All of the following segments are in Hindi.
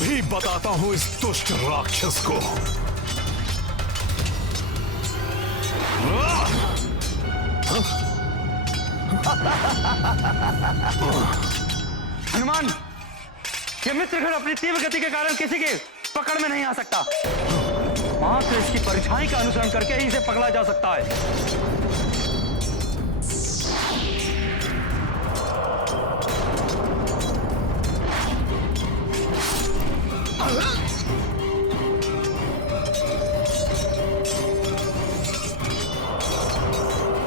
अभी बताता हूं इस दुष्ट राक्षस को। हनुमान, ये मित्रगण अपनी तीव्र गति के कारण किसी के पकड़ में नहीं आ सकता। मात्र इसकी परछाई का अनुसरण करके ही इसे पकड़ा जा सकता है।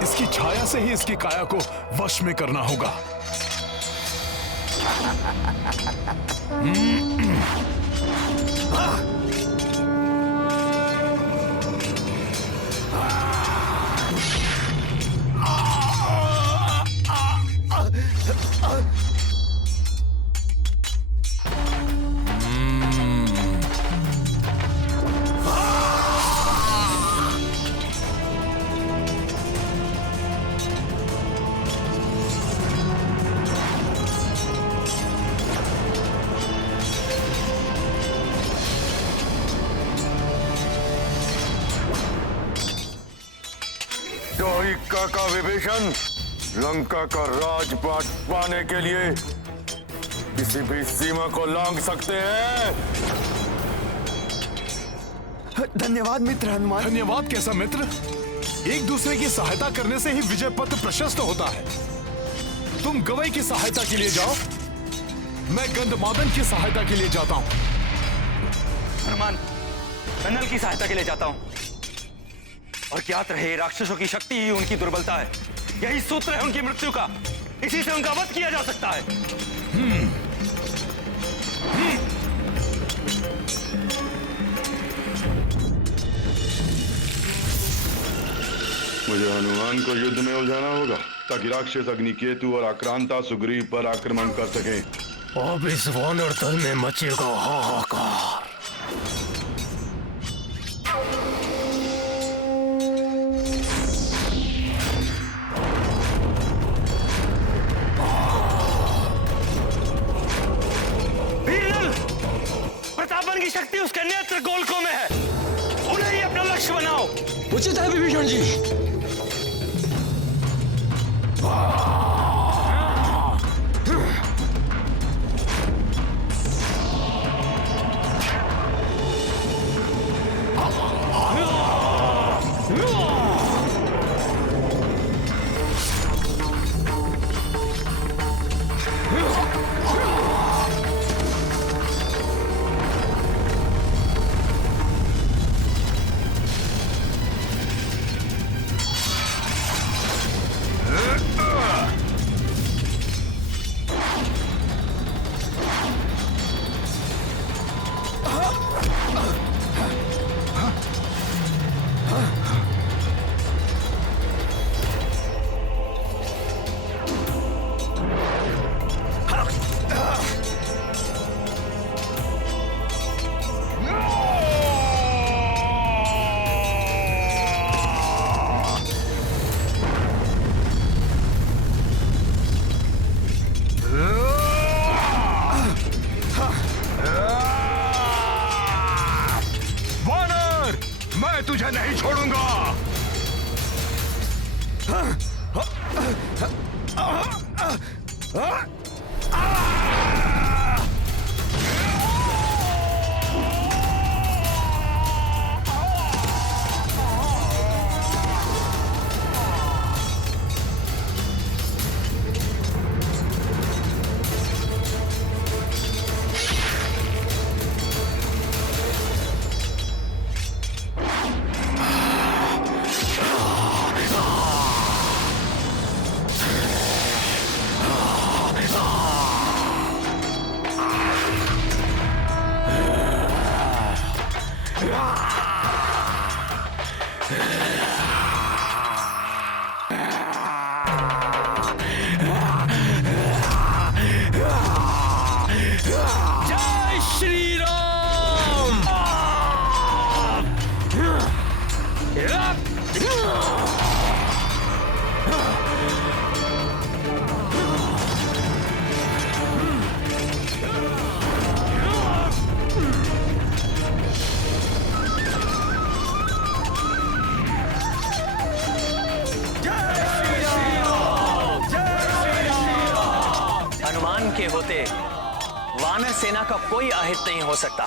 इसकी छाया से ही इसकी काया को वश में करना होगा। का विभीषण लंका का राजपाट पाने के लिए किसी भी सीमा को लांघ सकते हैं। धन्यवाद मित्र हनुमान। धन्यवाद कैसा मित्र? एक दूसरे की सहायता करने से ही विजय पथ प्रशस्त होता है। तुम गवई की सहायता के लिए जाओ, मैं गंधमादन की सहायता के लिए जाता हूं। हनुमान, मैं नल की सहायता के लिए जाता हूं। और ज्ञात रहे, राक्षसों की शक्ति ही उनकी दुर्बलता है। यही सूत्र है उनकी मृत्यु का। इसी से उनका वध किया जा सकता है। मुझे हनुमान को युद्ध में उलझाना होगा ताकि राक्षस अग्निकेतु और आक्रांता सुग्रीव पर आक्रमण कर सके। अब इस वानर दल में मचेगा हाहाकार। की शक्ति उसके नेत्र गोलकों में है। उन्हें ही अपना लक्ष्य बनाओ। उचित है विभीषण जी। तुझे नहीं छोड़ूंगा। नाते वानर सेना का कोई अहित नहीं हो सकता।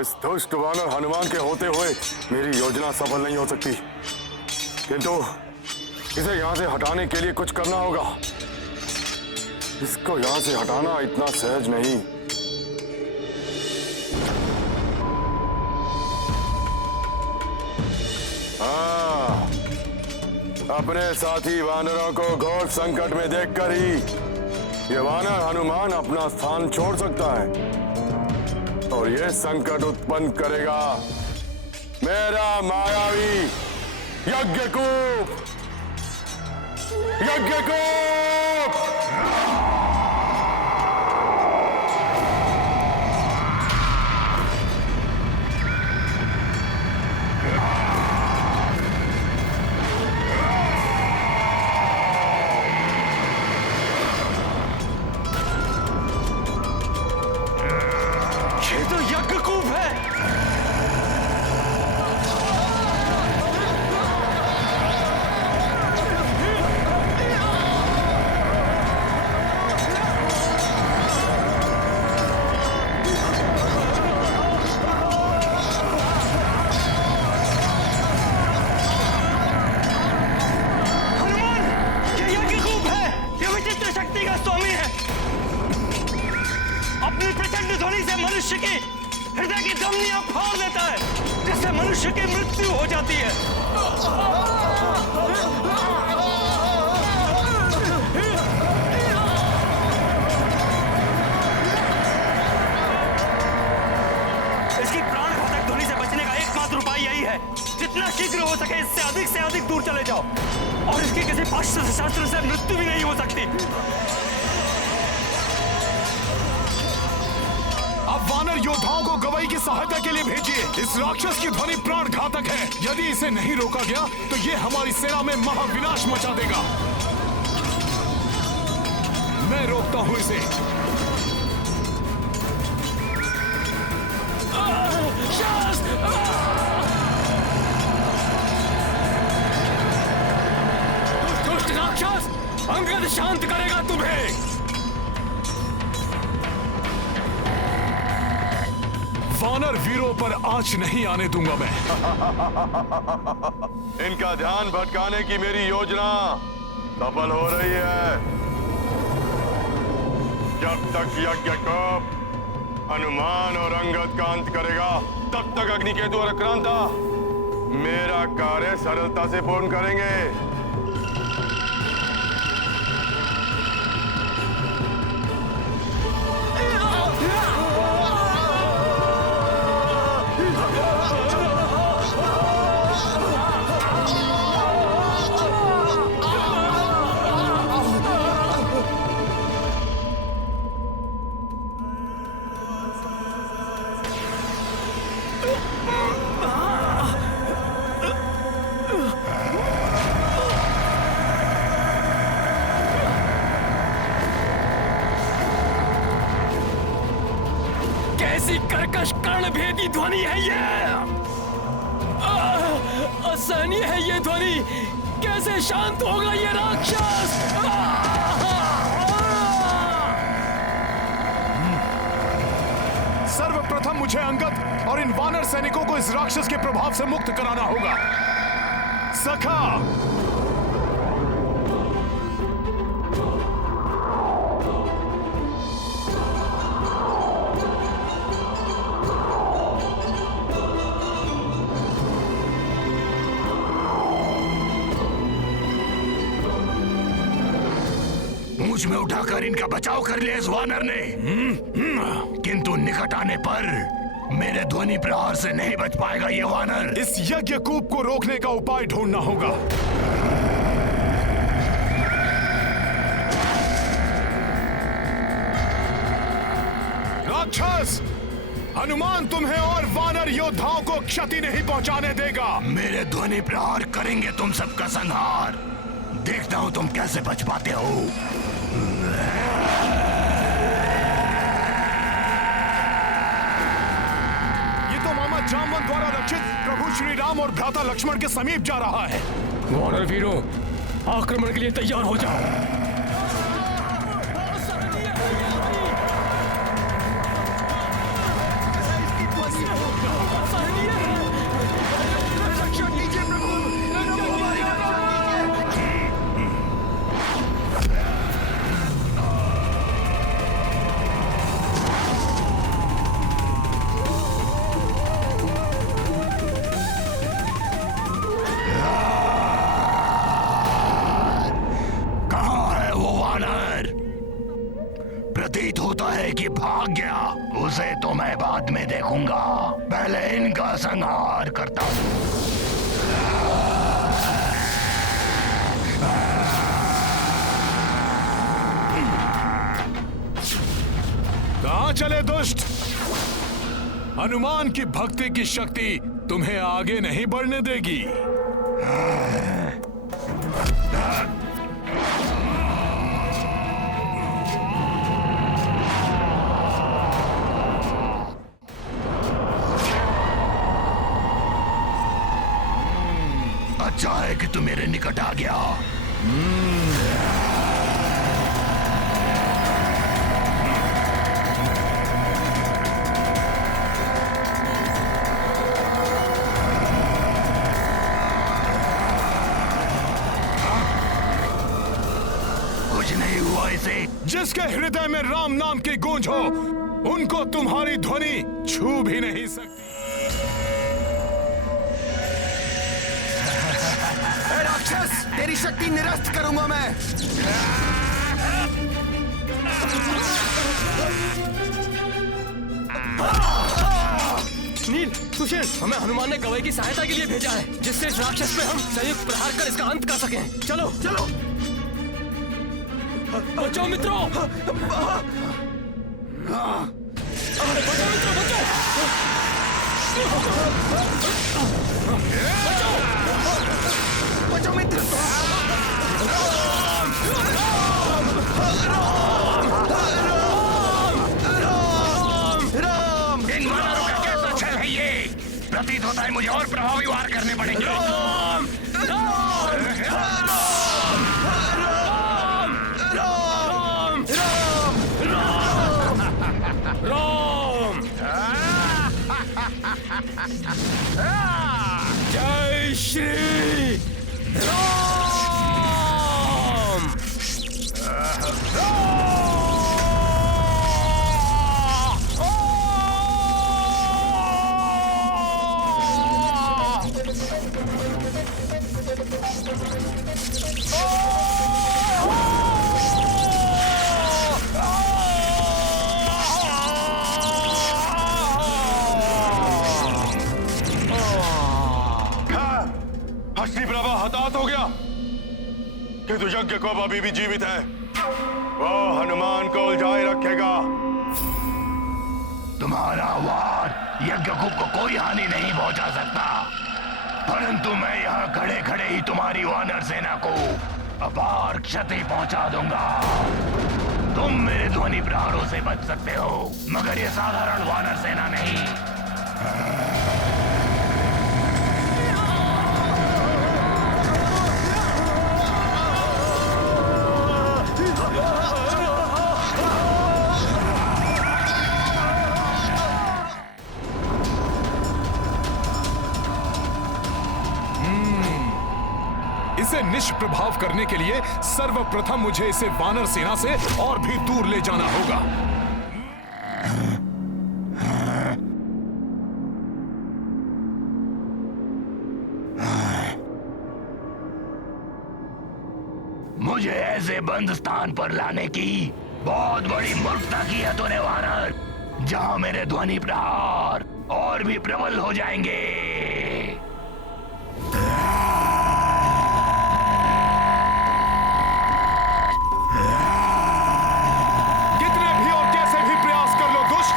इस दुष्ट वानर हनुमान के होते हुए मेरी योजना सफल नहीं हो सकती, किंतु इसे यहाँ से हटाने के लिए कुछ करना होगा। इसको यहाँ से हटाना इतना सहज नहीं। हाँ, अपने साथी वानरों को घोर संकट में देखकर ही ये वानर हनुमान अपना स्थान छोड़ सकता है और ये संकट उत्पन्न करेगा मेरा मायावी यज्ञकूप। यज्ञकूप ये तो यज्ञकूप है। हनुमान, ये यज्ञकूप है। ये विचित्र शक्ति का स्वामी है। अपनी प्रचंड ध्वनि से मनुष्य की हृदय की धमनियां फाड़ देता है, जिससे मनुष्य की मृत्यु हो जाती है। इसकी प्राणघातक ध्वनि से बचने का एकमात्र उपाय यही है, जितना शीघ्र हो सके इससे अधिक दूर चले जाओ, और इसकी किसी पाश्चात्य शास्त्र से मृत्यु भी नहीं हो सकती। अब वानर योद्धाओं को गवई की सहायता के लिए भेजिए। इस राक्षस की ध्वनि प्राण घातक है। यदि इसे नहीं रोका गया तो ये हमारी सेना में महाविनाश मचा देगा। मैं रोकता हूं इसे। दुष्ट राक्षस, अंगद शांत करेगा तुम्हें। वानर वीरों पर आंच नहीं आने दूंगा मैं। इनका ध्यान भटकाने की मेरी योजना सफल हो रही है। जब तक यज्ञकूप हनुमान और अंगद का अंत करेगा, तब तक अग्निकेतु और आक्रांता मेरा कार्य सरलता से पूर्ण करेंगे। कैसी कर्कश कर्णभेदी ध्वनि है ये। असहनीय है ये ध्वनि। कैसे शांत होगा ये राक्षस। सर्वप्रथम मुझे अंगद और इन वानर सैनिकों को इस राक्षस के प्रभाव से मुक्त कराना होगा। सखा, मुझ में उठाकर इनका बचाव कर लिया इस वानर ने। किंतु निकट आने पर मेरे ध्वनि प्रहार से नहीं बच पाएगा ये वानर। इस यज्ञकूप को रोकने का उपाय ढूंढना होगा। राक्षस, हनुमान तुम्हें और वानर योद्धाओं को क्षति नहीं पहुंचाने देगा। मेरे ध्वनि प्रहार करेंगे तुम सबका संहार। देखता हूं तुम कैसे बच पाते हो। ये तो मामा जामवंत द्वारा रक्षित प्रभु श्री राम और भ्राता लक्ष्मण के समीप जा रहा है। वानर वीरों, आक्रमण के लिए तैयार हो जाओ। भाग गया, उसे तो मैं बाद में देखूंगा। पहले इनका संहार करता हूँ। कहां चले दुष्ट? हनुमान की भक्ति की शक्ति तुम्हें आगे नहीं बढ़ने देगी। अच्छा है कि तू मेरे निकट आ गया। कुछ नहीं हुआ इसे। जिसके हृदय में राम नाम की गूंज हो, उनको तुम्हारी ध्वनि छू भी नहीं सकती। राक्षस, तेरी शक्ति निरस्त करूंगा मैं। नील, सुशील, हमें हनुमान ने गवई की सहायता के लिए भेजा है, जिससे इस राक्षस पे हम संयुक्त प्रहार कर इसका अंत कर सकें। चलो चलो, बचो मित्रों, बचो मित्रों, बचो, बचो मित्र। इन वानरों का कैसा छल है ये? प्रतीत होता है मुझे और प्रभावी वार करने पड़ेंगे। जय श्री राम। हस्ती प्रभा हताहत हो गया किंतु यज्ञ को अभी भी जीवित है। वो हनुमान को उलझाए रखेगा। तुम्हारा वार यज्ञकुप को कोई हानि नहीं पहुंचा सकता, परंतु मैं यहाँ खड़े खड़े ही तुम्हारी वानर सेना को अपार क्षति पहुंचा दूंगा। तुम मेरे ध्वनि प्रहारों से बच सकते हो, मगर ये साधारण वानर सेना नहीं। इसे निष्प्रभाव करने के लिए सर्वप्रथम मुझे इसे वानर सेना से और भी दूर ले जाना होगा। मुझे ऐसे बंद स्थान पर लाने की बहुत बड़ी मूर्खता की है तूने वानर, जहां मेरे ध्वनि प्रहार और भी प्रबल हो जाएंगे। कितने भी और कैसे भी प्रयास कर लो दुष्ट,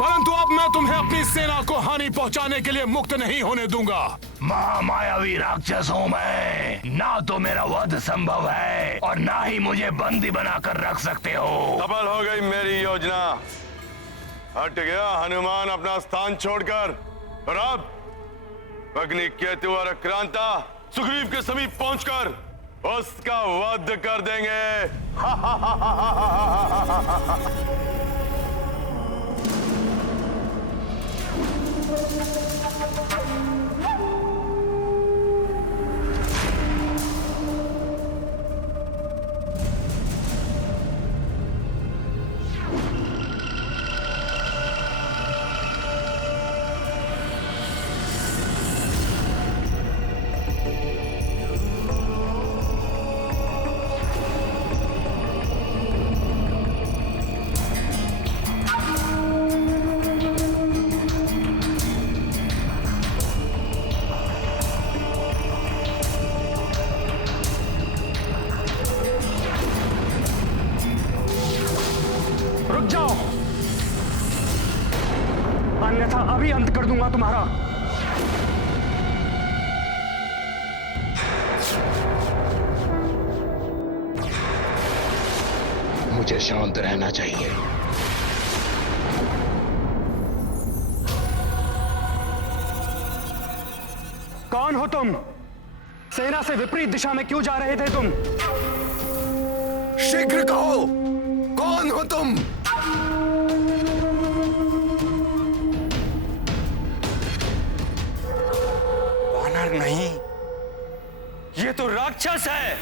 परंतु अब मैं तुम्हें अपनी सेना को हानि पहुंचाने के लिए मुक्त नहीं होने दूंगा। महामायावी राक्षस हूं मैं, ना तो मेरा वध संभव है और ना ही मुझे बंदी बनाकर रख सकते हो। सफल हो गई मेरी योजना। हट गया हनुमान अपना स्थान छोड़कर, और अब अग्नि केतु और क्रांता सुग्रीव के समीप पहुंचकर उसका वध कर देंगे। कर दूंगा तुम्हारा। मुझे शांत रहना चाहिए। कौन हो तुम? सेना से विपरीत दिशा में क्यों जा रहे थे तुम? शीघ्र कहो, कौन हो तुम? वानर नहीं, ये तो राक्षस है।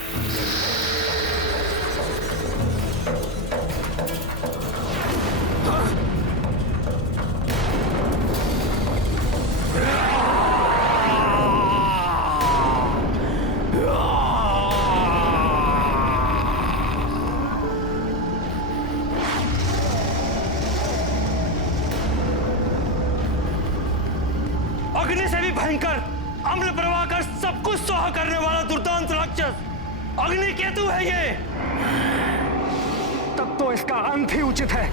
अग्नि से भी भयंकर, अम्ल प्रवाह कर सब कुछ स्वाहा करने वाला दुर्दांत राक्षस अग्नि केतु है ये। तब तो इसका अंत ही उचित है।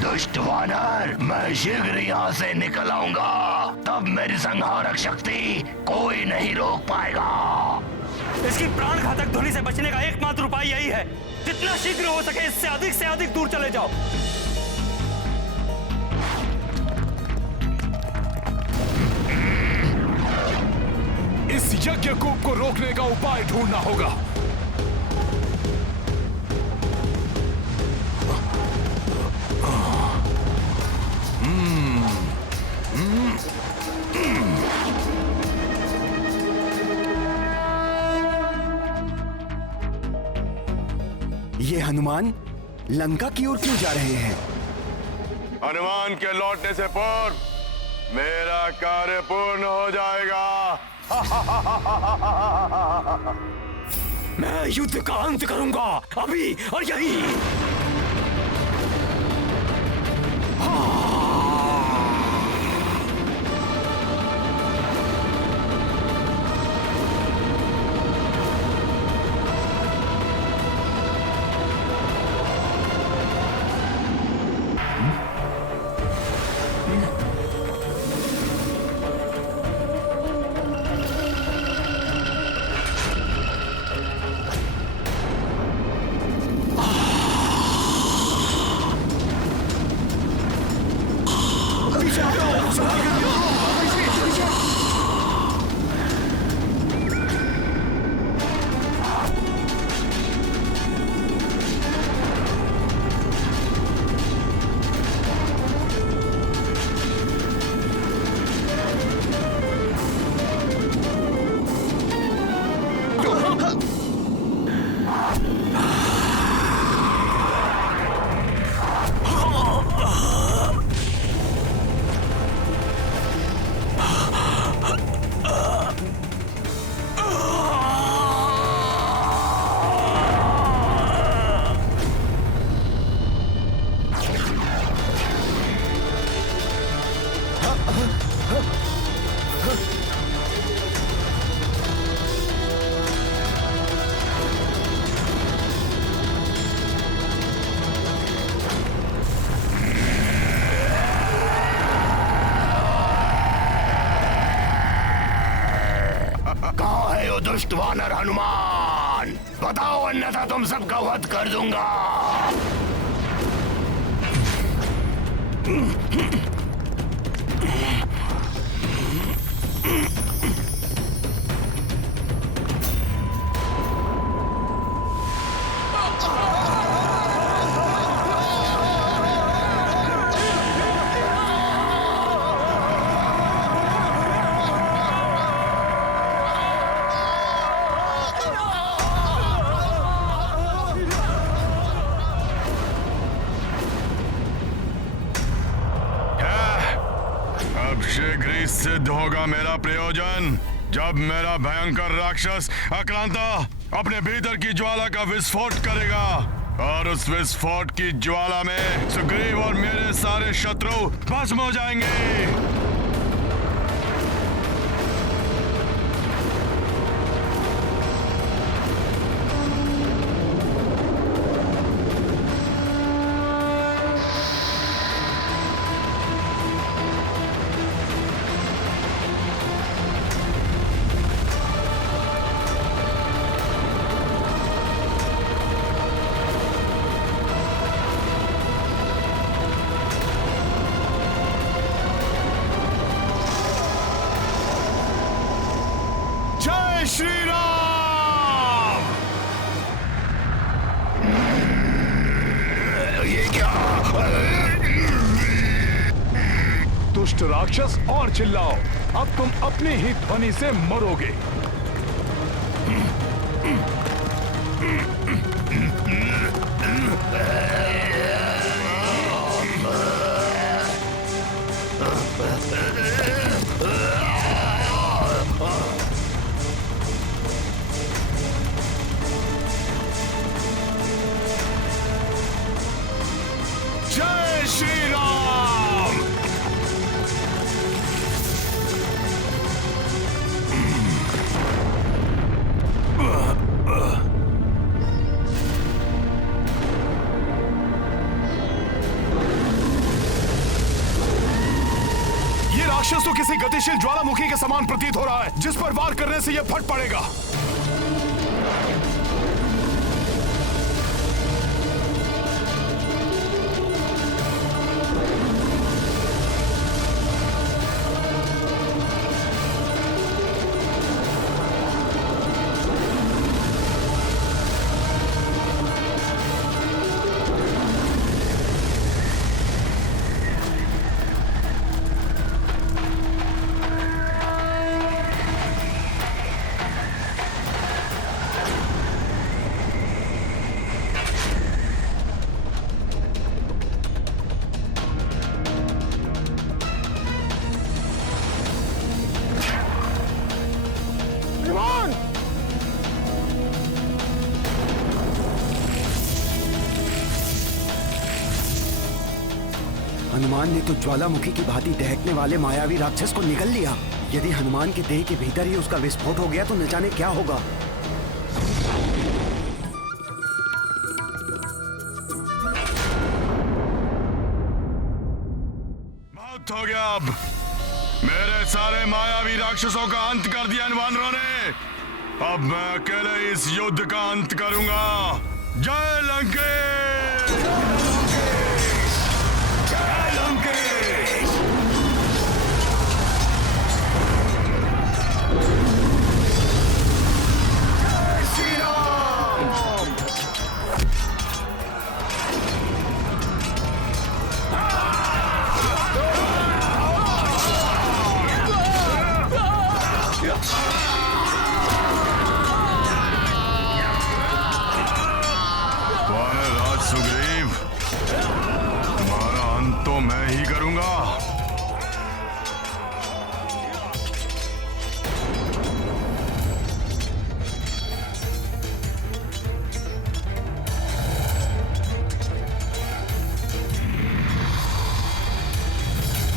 दुष्ट वानर, मैं शीघ्र यहाँ से निकल आऊंगा। तब मेरी संहारक शक्ति कोई नहीं रोक पाएगा। इसकी प्राण घातक ध्वनि से बचने का एकमात्र उपाय यही है, जितना शीघ्र हो सके इससे अधिक से अधिक दूर चले जाओ। इस यज्ञकूप को रोकने का उपाय ढूंढना होगा। ये हनुमान लंका की ओर क्यों जा रहे हैं? हनुमान के लौटने से पूर्व मेरा कार्य पूर्ण हो जाएगा। मैं युद्ध का अंत करूंगा, अभी और यही। दुष्ट वानर हनुमान, बताओ, अन्यथा तुम सबका वध कर दूंगा। अब शीघ्र ही सिद्ध होगा मेरा प्रयोजन, जब मेरा भयंकर राक्षस आक्रांता अपने भीतर की ज्वाला का विस्फोट करेगा और उस विस्फोट की ज्वाला में सुग्रीव और मेरे सारे शत्रु भस्म हो जाएंगे। जय श्री राम। ये क्या? दुष्ट राक्षस, और चिल्लाओ, अब तुम अपनी ही ध्वनि से मरोगे। जय श्री राम। ये राक्षस तो किसी गतिशील ज्वालामुखी के समान प्रतीत हो रहा है, जिस पर वार करने से यह फट पड़ेगा। हनुमान ने तो ज्वालामुखी की भांति दहकने वाले मायावी राक्षस को निगल लिया। यदि हनुमान के देह के भीतर ही उसका विस्फोट हो गया तो न जाने क्या होगा। बहुत हो गया। अब मेरे सारे मायावी राक्षसों का अंत कर दिया इन वानरों ने। अब मैं अकेले इस युद्ध का अंत करूंगा। जय लंकेश। जय लंकेश। जय श्री राम। वानरराज सुग्रीव, तुम्हारा अंत तो मैं ही करूंगा।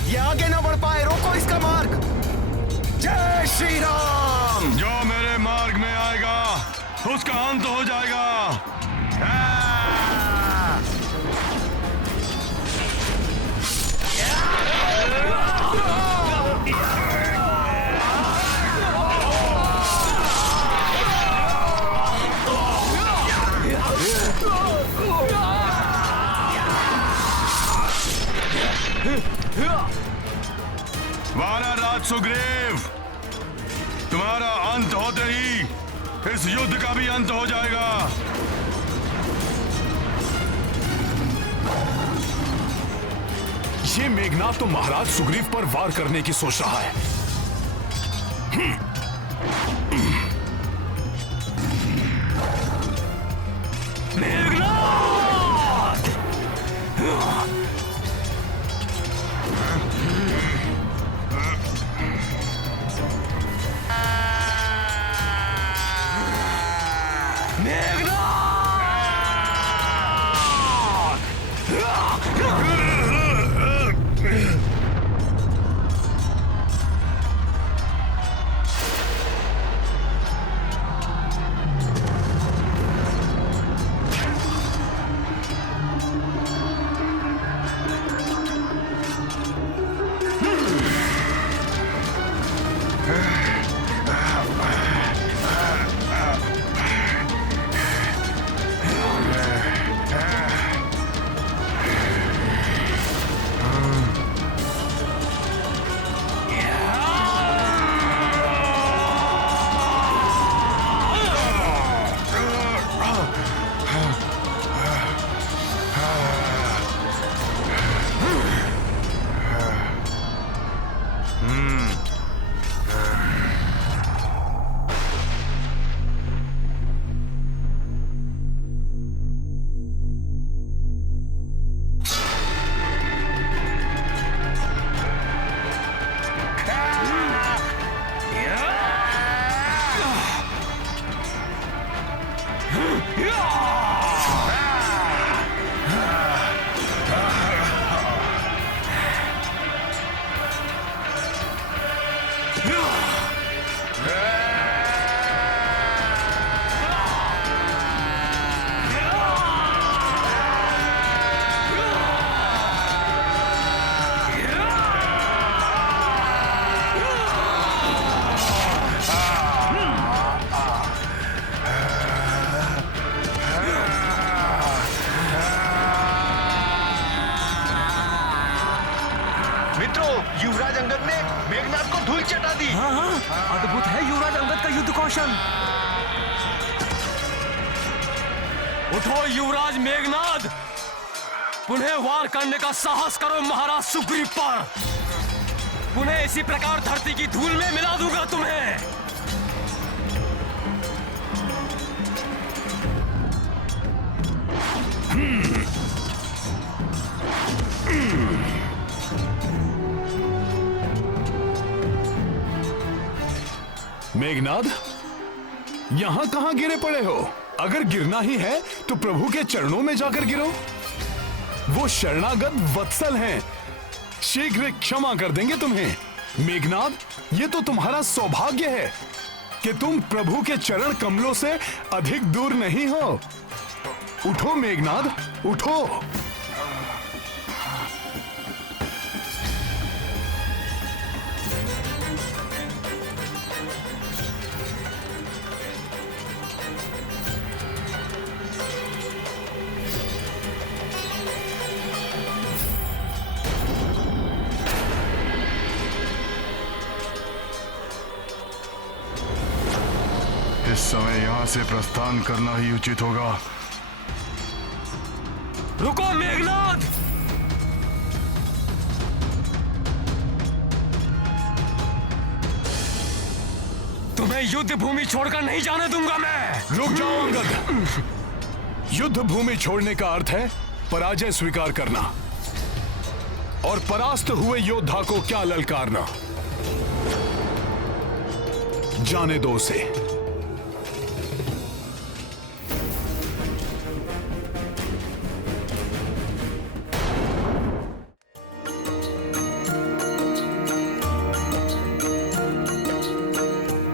ये आगे न बढ़ पाए, रोको इसका मार्ग। जय श्री राम। जो मेरे मार्ग में आएगा उसका अंत हो जाएगा। वानर राज सुग्रीव, तुम्हारा अंत होते ही इस युद्ध का भी अंत हो जाएगा। ये मेघनाद तो महाराज सुग्रीव पर वार करने की सोच रहा है। युवराज अंगद ने मेघनाद को धूल चटा दी। हाँ हाँ, अद्भुत है युवराज अंगद का युद्ध कौशल। उठो युवराज मेघनाद, पुनः वार करने का साहस करो महाराज सुग्रीव पर। पुनः इसी प्रकार धरती की धूल में मिला दूंगा तुम्हें। मेघनाद, यहां कहां गिरे पड़े हो? अगर गिरना ही है तो प्रभु के चरणों में जाकर गिरो। वो शरणागत वत्सल हैं, शीघ्र क्षमा कर देंगे तुम्हें। मेघनाद, ये तो तुम्हारा सौभाग्य है कि तुम प्रभु के चरण कमलों से अधिक दूर नहीं हो। उठो मेघनाद, उठो। इस समय यहां से प्रस्थान करना ही उचित होगा। रुको मेघनाद, तुम्हें युद्ध भूमि छोड़कर नहीं जाने दूंगा मैं। रुक जाओ अंगद। युद्ध भूमि छोड़ने का अर्थ है पराजय स्वीकार करना और परास्त हुए योद्धा को क्या ललकारना। जाने दो उसे।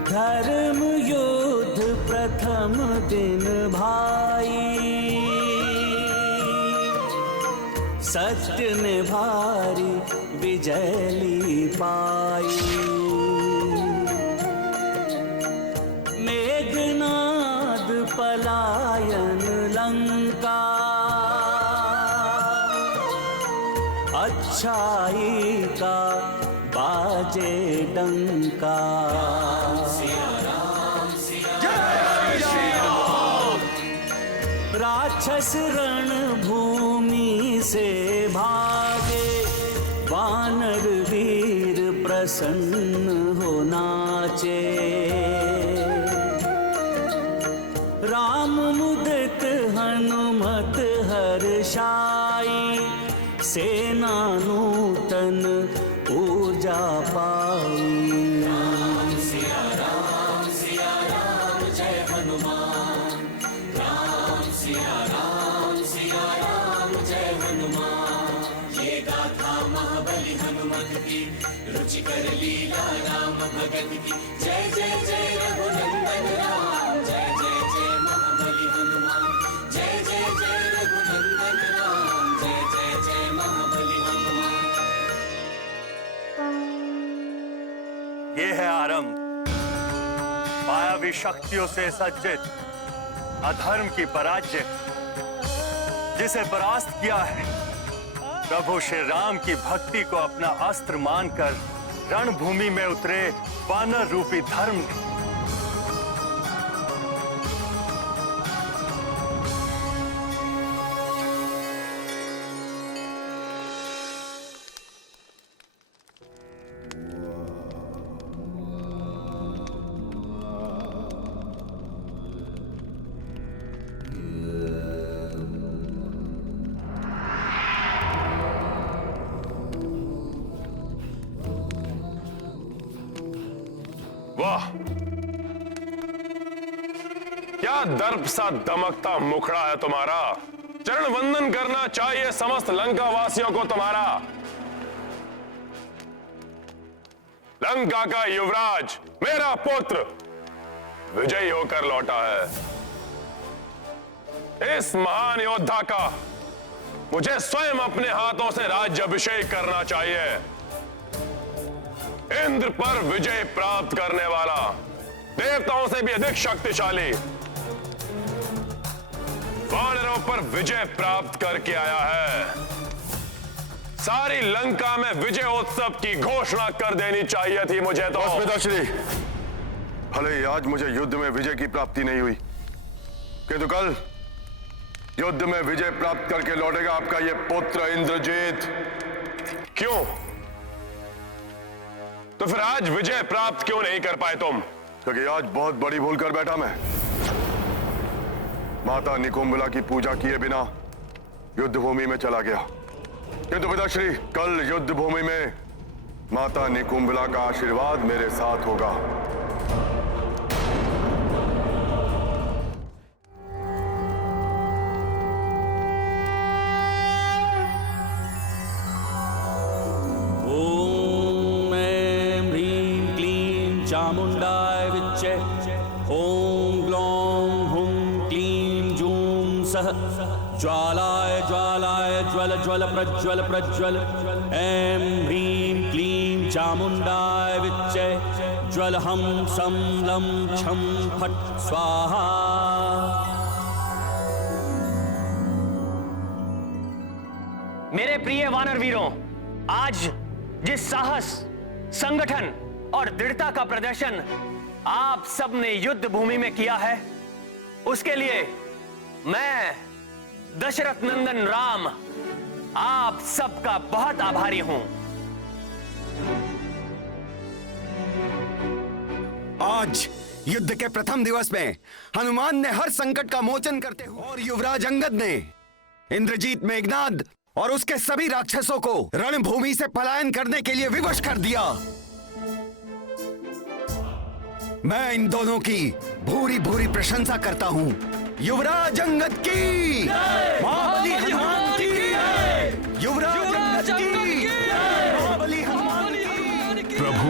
धर्म युद्ध प्रथम दिन भाई, सत्य ने भारी विजय ली पाई। मेघनाद पलायन लंका, अच्छाई का बाजे डंका। राक्षस रणभूमि से भागे, वानर वीर प्रसन्न हो नाचे। राम मुदित हनुमत हर्षाई, सेना नूतन ऊर्जा पाई। ये है आरंभ, मायावी शक्तियों से सज्जित अधर्म की पराजय, जिसे परास्त किया है। प्रभु श्री राम की भक्ति को अपना अस्त्र मानकर रणभूमि में उतरे वानर रूपी धर्म ने। वाह, क्या दर्प सा दमकता मुखड़ा है तुम्हारा। चरण वंदन करना चाहिए समस्त लंका वासियों को तुम्हारा। लंका का युवराज मेरा पुत्र विजयी होकर लौटा है। इस महान योद्धा का मुझे स्वयं अपने हाथों से राज्य अभिषेक करना चाहिए। इंद्र पर विजय प्राप्त करने वाला, देवताओं से भी अधिक शक्तिशाली, वानरों पर विजय प्राप्त करके आया है। सारी लंका में विजय उत्सव की घोषणा कर देनी चाहिए थी मुझे तो। पिताश्री, भले ही आज मुझे युद्ध में विजय की प्राप्ति नहीं हुई, किंतु कल युद्ध में विजय प्राप्त करके लौटेगा आपका ये पुत्र इंद्रजीत। क्यों? तो फिर आज विजय प्राप्त क्यों नहीं कर पाए तुम? क्योंकि आज बहुत बड़ी भूल कर बैठा मैं। माता निकुंभला की पूजा किए बिना युद्ध भूमि में चला गया, किंतु पिताश्री कल युद्ध भूमि में माता निकुंभला का आशीर्वाद मेरे साथ होगा। चामुंडाय विच्चे, ओम ग्लौम हुम क्लीं जूं सः, ज्वालाय ज्वालाय ज्वल ज्वल प्रज्वल प्रज्वल, ऐं ह्रीं क्लीं चामुंडाय विच्चे, ज्वल हम सम लं छं फट् स्वाहा। मेरे प्रिय वानर वीरों, आज जिस साहस, संगठन और दृढ़ता का प्रदर्शन आप सब ने युद्ध भूमि में किया है, उसके लिए मैं दशरथ नंदन राम आप सबका बहुत आभारी हूं। आज युद्ध के प्रथम दिवस में हनुमान ने हर संकट का मोचन करते हुए और युवराज अंगद ने इंद्रजीत मेघनाद और उसके सभी राक्षसों को रणभूमि से पलायन करने के लिए विवश कर दिया। मैं इन दोनों की भूरी भूरी प्रशंसा करता हूं। युवराज अंगद की, महाबली हनुमान की, युवराज अंगद की, महाबली हनुमान की। प्रभु,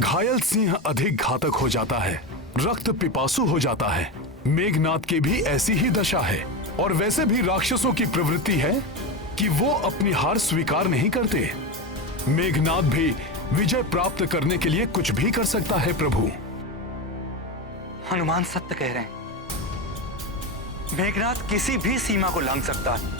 घायल सिंह अधिक घातक हो जाता है, रक्त पिपासु हो जाता है। मेघनाद की भी ऐसी ही दशा है, और वैसे भी राक्षसों की प्रवृत्ति है कि वो अपनी हार स्वीकार नहीं करते। मेघनाद भी विजय प्राप्त करने के लिए कुछ भी कर सकता है। प्रभु, हनुमान सत्य कह रहे हैं। मेघनाद किसी भी सीमा को लांघ सकता है।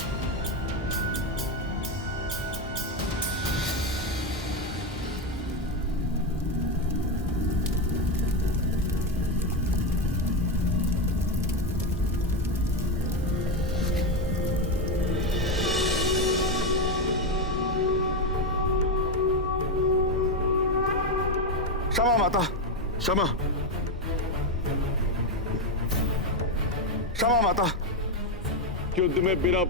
क्षमा माता, क्षमा, क्षमा माता। युद्ध में बिना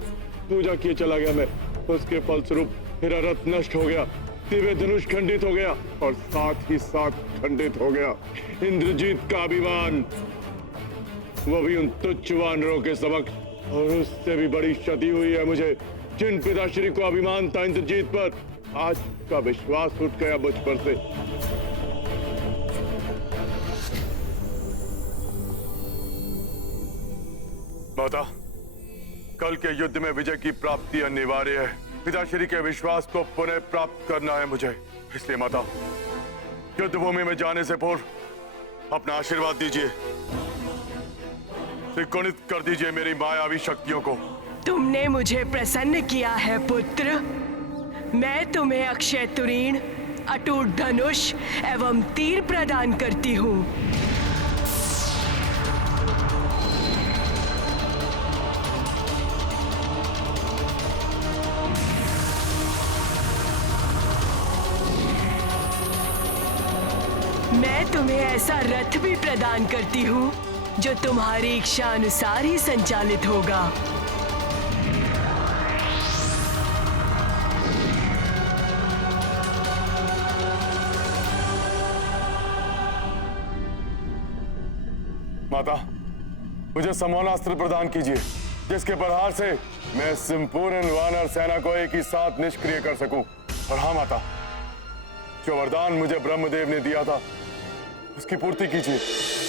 पूजा किए चला गया मैं। उसके फलस्वरूप मेरा रथ नष्ट हो गया, दिव्य धनुष खंडित हो गया और साथ ही साथ खंडित हो गया इंद्रजीत का अभिमान, वो भी उन तुच्छ वानरों के समक्ष। और उससे भी बड़ी क्षति हुई है मुझे। जिन पिताश्री को अभिमान था इंद्रजीत पर, आज का विश्वास उठ गया मुझ पर से। माता, कल के युद्ध में विजय की प्राप्ति अनिवार्य है। पिताश्री के विश्वास को पुनः प्राप्त करना है मुझे। इसलिए माता, युद्ध भूमि में जाने से पूर्व अपना आशीर्वाद दीजिए, त्रिकोणित कर दीजिए मेरी मायावी शक्तियों को। तुमने मुझे प्रसन्न किया है पुत्र। मैं तुम्हें अक्षय तुरीण, अटूट धनुष एवं तीर प्रदान करती हूँ। मैं तुम्हें ऐसा रथ भी प्रदान करती हूँ जो तुम्हारी इच्छा अनुसार ही संचालित होगा। माता, मुझे समौनास्त्र प्रदान कीजिए, जिसके प्रहार से मैं संपूर्ण वानर सेना को एक ही साथ निष्क्रिय कर सकूं। और हाँ माता, जो वरदान मुझे ब्रह्मदेव ने दिया था, उसकी पूर्ति कीजिए।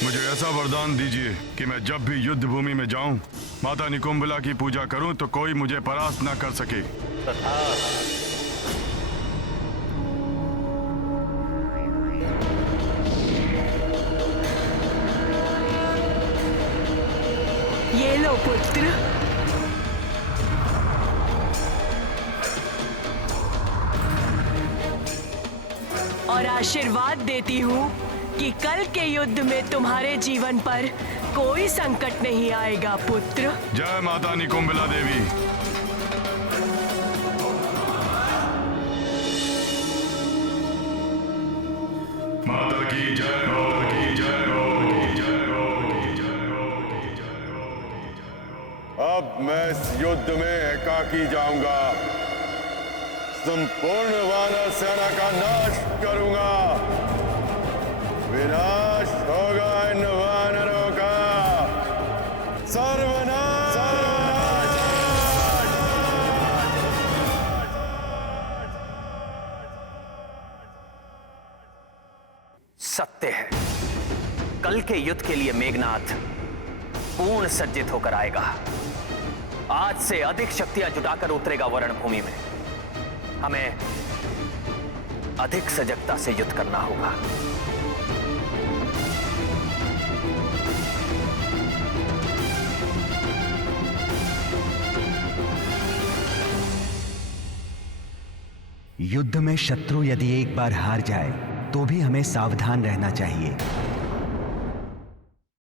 मुझे ऐसा वरदान दीजिए कि मैं जब भी युद्ध भूमि में जाऊं, माता निकुंभला की पूजा करूं तो कोई मुझे परास्त न कर सके। ये लो पुत्र। और आशीर्वाद देती हूँ कि कल के युद्ध में तुम्हारे जीवन पर कोई संकट नहीं आएगा पुत्र। जय माता निकुंभला देवी। माता की जय हो, की जय हो, की जय हो, की जय हो, की जय हो। अब मैं इस युद्ध में एकाकी जाऊंगा, संपूर्ण वानर सेना का नाश करूंगा। विनाश होगा इन वानरों का, सर्वनाश। सत्य है, कल के युद्ध के लिए मेघनाद पूर्ण सज्जित होकर आएगा। आज से अधिक शक्तियां जुटाकर उतरेगा रणभूमि में। हमें अधिक सजगता से युद्ध करना होगा। युद्ध में शत्रु यदि एक बार हार जाए तो भी हमें सावधान रहना चाहिए।